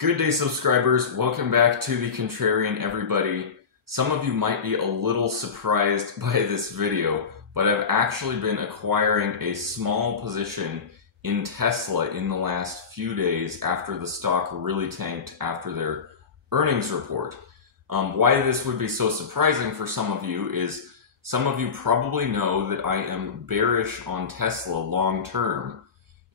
Good day, subscribers. Welcome back to The Contrarian, everybody. Some of you might be a little surprised by this video, but I've actually been acquiring a small position in Tesla in the last few days after the stock really tanked after their earnings report. Why this would be so surprising for some of you is some of you probably know that I am bearish on Tesla long term.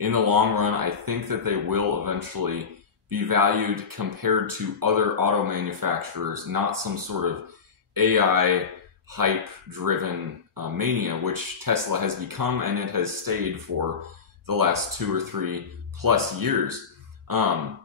In the long run, I think that they will eventually be valued compared to other auto manufacturers, not some sort of AI hype-driven mania, which Tesla has become, and it has stayed for the last 2 or 3 plus years. Now,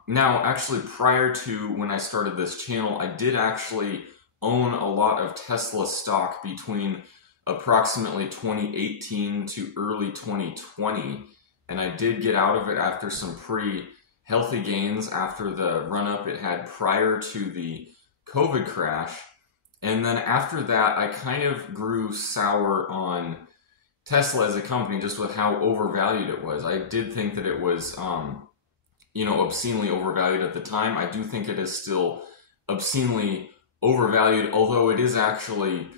actually, prior to when I started this channel, I did actually own a lot of Tesla stock between approximately 2018 to early 2020, and I did get out of it after some pretty healthy gains after the run-up it had prior to the COVID crash. And then after that, I kind of grew sour on Tesla as a company just with how overvalued it was. I did think that it was, obscenely overvalued at the time. I do think it is still obscenely overvalued, although it is actually,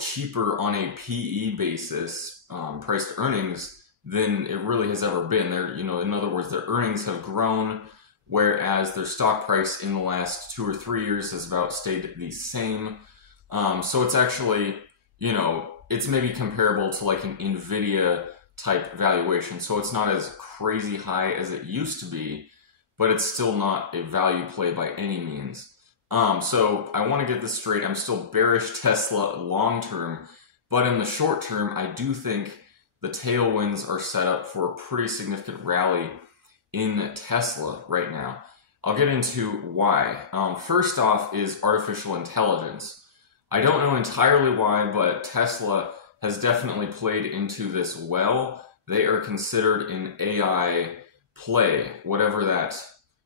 cheaper on a PE basis, price to earnings, than it really has ever been. In other words, their earnings have grown, whereas their stock price in the last 2 or 3 years has about stayed the same. So it's actually, it's maybe comparable to like an Nvidia type valuation. So it's not as crazy high as it used to be, but it's still not a value play by any means. So I want to get this straight. I'm still bearish Tesla long term, but in the short term, I do think the tailwinds are set up for a pretty significant rally in Tesla right now. I'll get into why. First off is artificial intelligence. I don't know entirely why, but Tesla has definitely played into this well. They are considered an AI play, whatever that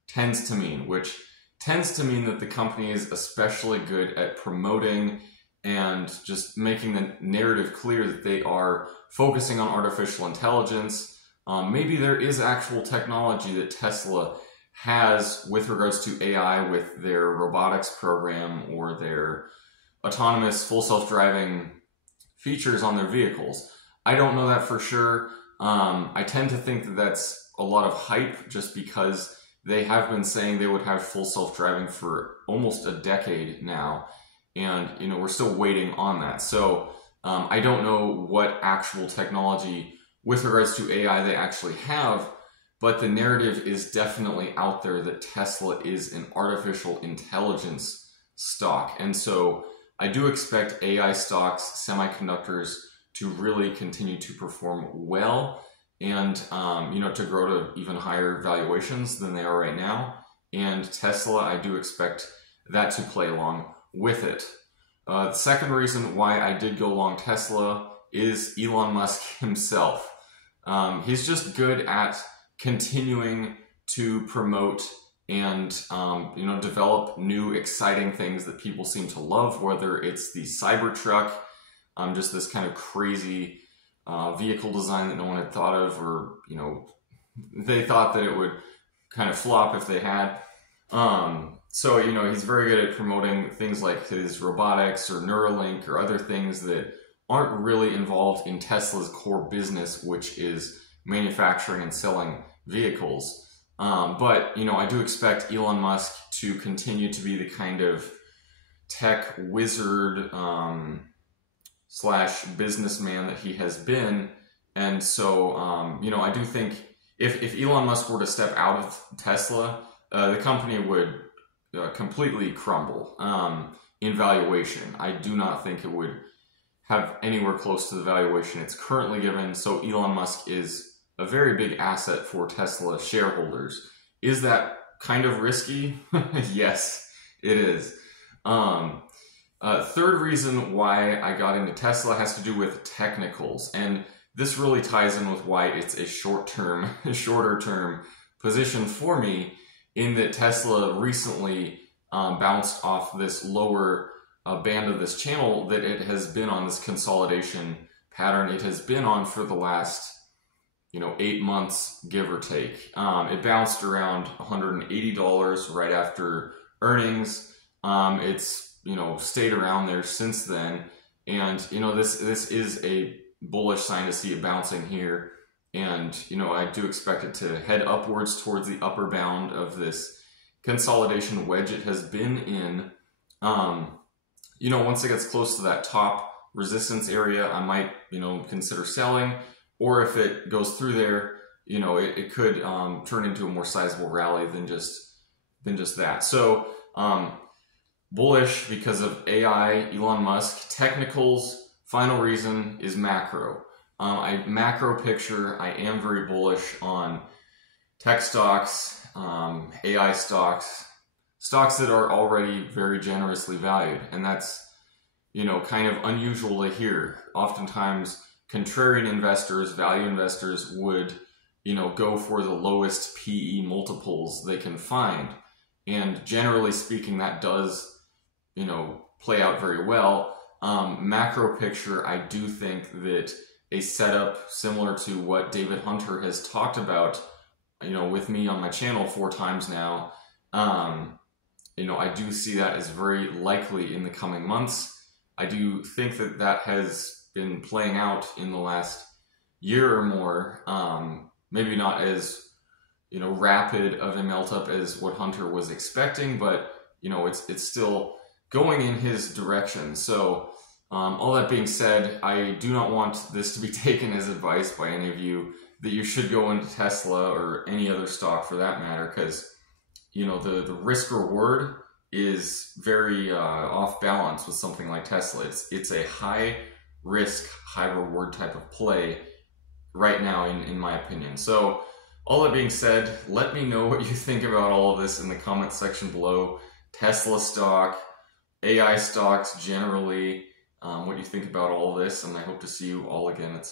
tends to mean, which tends to mean that the company is especially good at promoting and just making the narrative clear that they are focusing on artificial intelligence. Maybe there is actual technology that Tesla has with regards to AI with their robotics program or their autonomous full self-driving features on their vehicles. I don't know that for sure. I tend to think that that's a lot of hype just because they have been saying they would have full self-driving for almost a decade now. And, we're still waiting on that. So I don't know what actual technology with regards to AI they actually have, but the narrative is definitely out there that Tesla is an artificial intelligence stock. And so I do expect AI stocks, semiconductors, to really continue to perform well and, to grow to even higher valuations than they are right now. And Tesla, I do expect that to play along with it. The second reason why I did go long Tesla is Elon Musk himself. He's just good at continuing to promote and, develop new exciting things that people seem to love, whether it's the Cybertruck, just this kind of crazy vehicle design that no one had thought of, or, they thought that it would kind of flop if they had. So, he's very good at promoting things like his robotics or Neuralink or other things that aren't really involved in Tesla's core business, which is manufacturing and selling vehicles. But, I do expect Elon Musk to continue to be the kind of tech wizard slash businessman that he has been. And so, I do think if Elon Musk were to step out of Tesla, the company would completely crumble in valuation. I do not think it would have anywhere close to the valuation it's currently given. So Elon Musk is a very big asset for Tesla shareholders. Is that kind of risky? Yes, it is. Third reason why I got into Tesla has to do with technicals. And this really ties in with why it's a shorter term position for me, in that Tesla recently bounced off this lower band of this channel that it has been on, this consolidation pattern it has been on for the last 8 months, give or take. It bounced around $180 right after earnings. It's, stayed around there since then. And, this is a bullish sign to see it bouncing here. And, I do expect it to head upwards towards the upper bound of this consolidation wedge it has been in. Once it gets close to that top resistance area, I might, consider selling. Or if it goes through there, it could turn into a more sizable rally than just that. So bullish because of AI, Elon Musk. Technicals, final reason is macro. Macro picture, I am very bullish on tech stocks, AI stocks, stocks that are already very generously valued. And that's, kind of unusual to hear. Oftentimes, contrarian investors, value investors would, go for the lowest PE multiples they can find. And generally speaking, that does, play out very well. Macro picture, I do think that a setup similar to what David Hunter has talked about, with me on my channel 4 times now, I do see that as very likely in the coming months. I do think that has been playing out in the last year or more. Maybe not as, rapid of a melt up as what Hunter was expecting, but, it's still going in his direction. So all that being said, I do not want this to be taken as advice by any of you that you should go into Tesla or any other stock for that matter, because, the risk reward is very off balance with something like Tesla. It's a high risk, high reward type of play right now, in my opinion. So all that being said, let me know what you think about all of this in the comment section below. Tesla stock, AI stocks generally, what you think about all of this, and I hope to see you all again at some